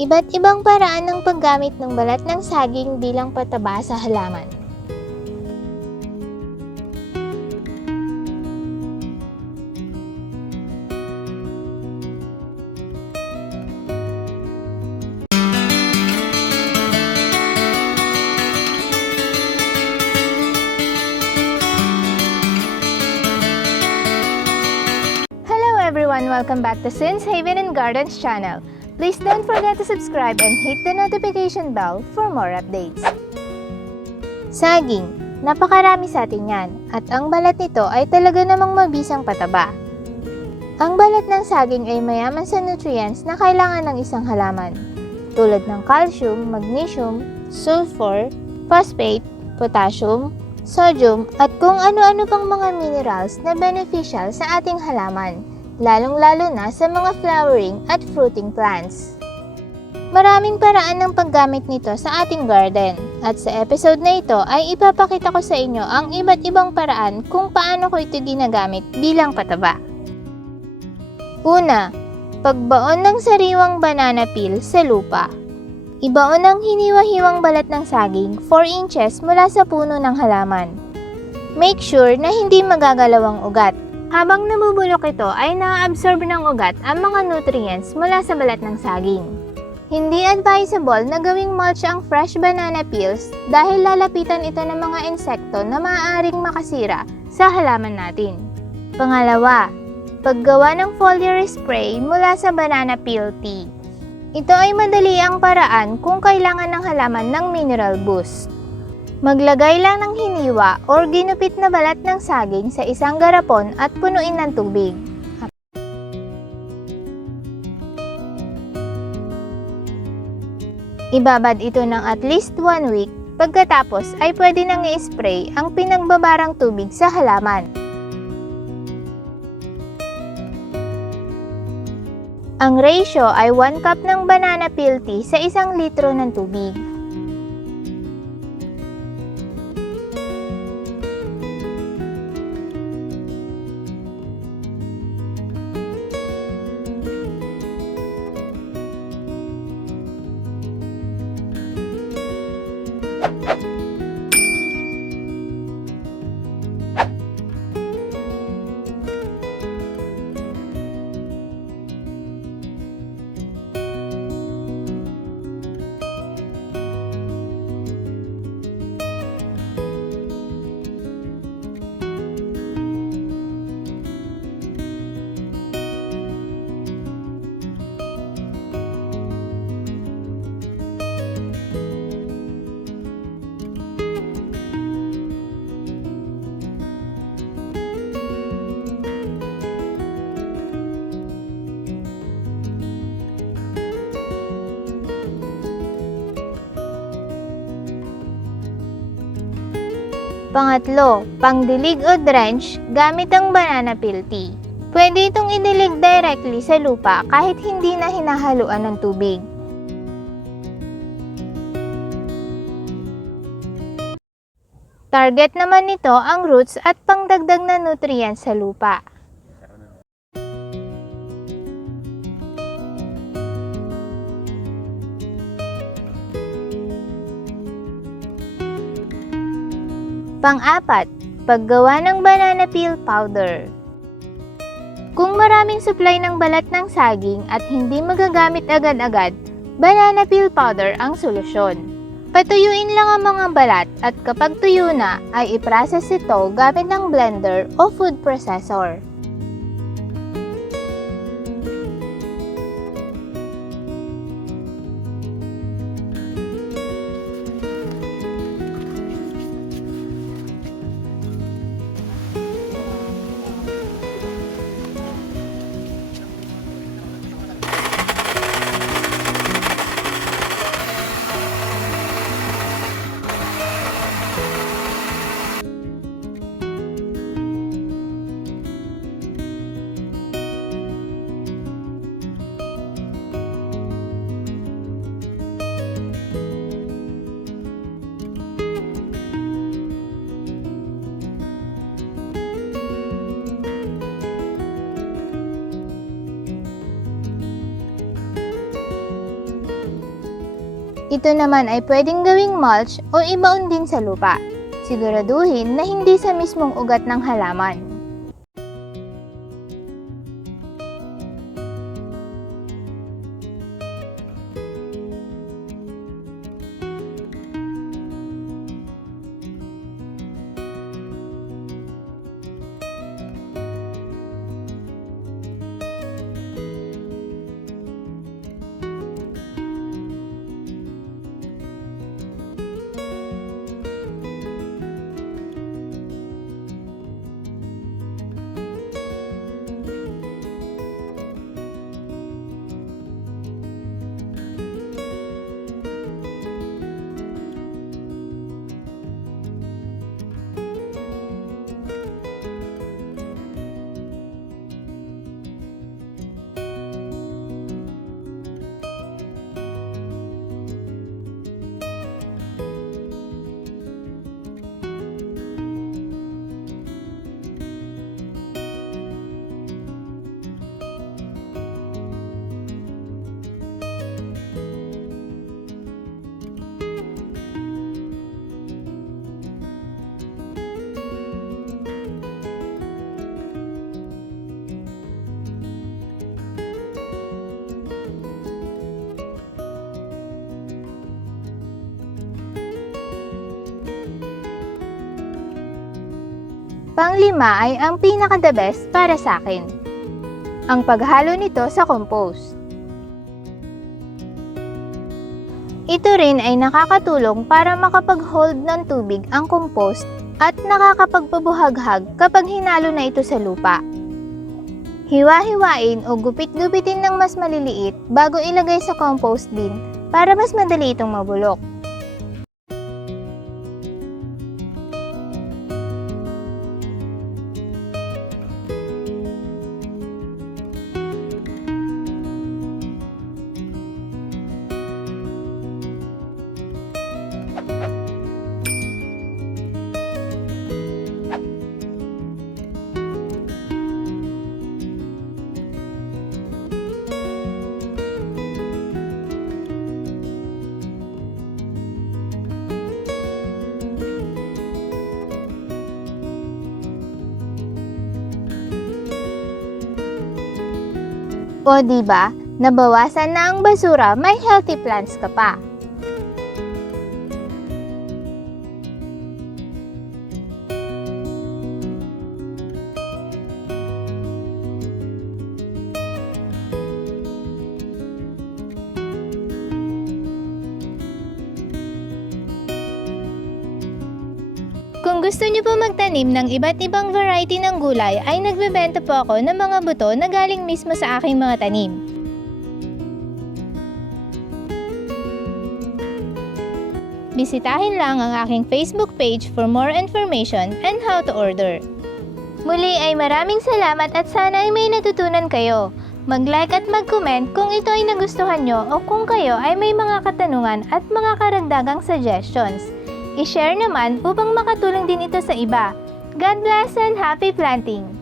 Iba't ibang paraan ng paggamit ng balat ng saging bilang pataba sa halaman. Hello everyone! Welcome back to Sin's Haven and Gardens channel. Please don't forget to subscribe and hit the notification bell for more updates. Saging, napakarami sa atin yan, at ang balat nito ay talaga namang mabisang pataba. Ang balat ng saging ay mayaman sa nutrients na kailangan ng isang halaman, tulad ng calcium, magnesium, sulfur, phosphate, potassium, sodium, at kung ano-ano pang mga minerals na beneficial sa ating halaman, lalong-lalo na sa mga flowering at fruiting plants. Maraming paraan ng paggamit nito sa ating garden, at sa episode na ito ay ipapakita ko sa inyo ang iba't ibang paraan kung paano ko ito ginagamit bilang pataba. Una, pagbaon ng sariwang banana peel sa lupa. Ibaon ang hiniwa-hiwang balat ng saging 4 inches mula sa puno ng halaman. Make sure na hindi magagalaw ang ugat. Habang nabubulok ito ay na-absorb ng ugat ang mga nutrients mula sa balat ng saging. Hindi advisable na gawing mulch ang fresh banana peels dahil lalapitan ito ng mga insekto na maaaring makasira sa halaman natin. Pangalawa, paggawa ng foliar spray mula sa banana peel tea. Ito ay madali ang paraan kung kailangan ng halaman ng mineral boost. Maglagay lang ng hiniwa o ginupit na balat ng saging sa isang garapon at punuin ng tubig. Ibabad ito ng at least 1 week, pagkatapos ay pwede nang i-spray ang pinagbabarang tubig sa halaman. Ang ratio ay 1 cup ng banana peel tea sa 1 litro ng tubig. Pangatlo, pangdilig o drench gamit ang banana peel tea. Pwede itong idilig directly sa lupa kahit hindi na hinahaluan ng tubig. Target naman nito ang roots at pangdagdag na nutrients sa lupa. Pang-apat, paggawa ng banana peel powder. Kung maraming supply ng balat ng saging at hindi magagamit agad-agad, banana peel powder ang solusyon. Patuyuin lang ang mga balat at kapag tuyo na ay i-process ito gamit ng blender o food processor. Ito naman ay pwedeng gawing mulch o ibaon din sa lupa. Siguraduhin na hindi sa mismong ugat ng halaman. Panglima ay ang pinaka-the best para sa akin. Ang paghalo nito sa compost. Ito rin ay nakakatulong para makapag-hold ng tubig ang compost at nakakapagpabuhaghag kapag hinalo na ito sa lupa. Hiwa-hiwain o gupit-gupitin ng mas maliliit bago ilagay sa compost bin para mas madali itong mabulok. O diba, nabawasan na ang basura, may healthy plants ka pa. Kung gusto niyo po magtanim ng iba't ibang variety ng gulay, ay nagbebenta po ako ng mga buto na galing mismo sa aking mga tanim. Bisitahin lang ang aking Facebook page for more information and how to order. Muli ay maraming salamat at sana ay may natutunan kayo. Mag-like at mag-comment kung ito ay nagustuhan nyo o kung kayo ay may mga katanungan at mga karagdagang suggestions. I-share naman upang makatulong din ito sa iba. God bless and happy planting!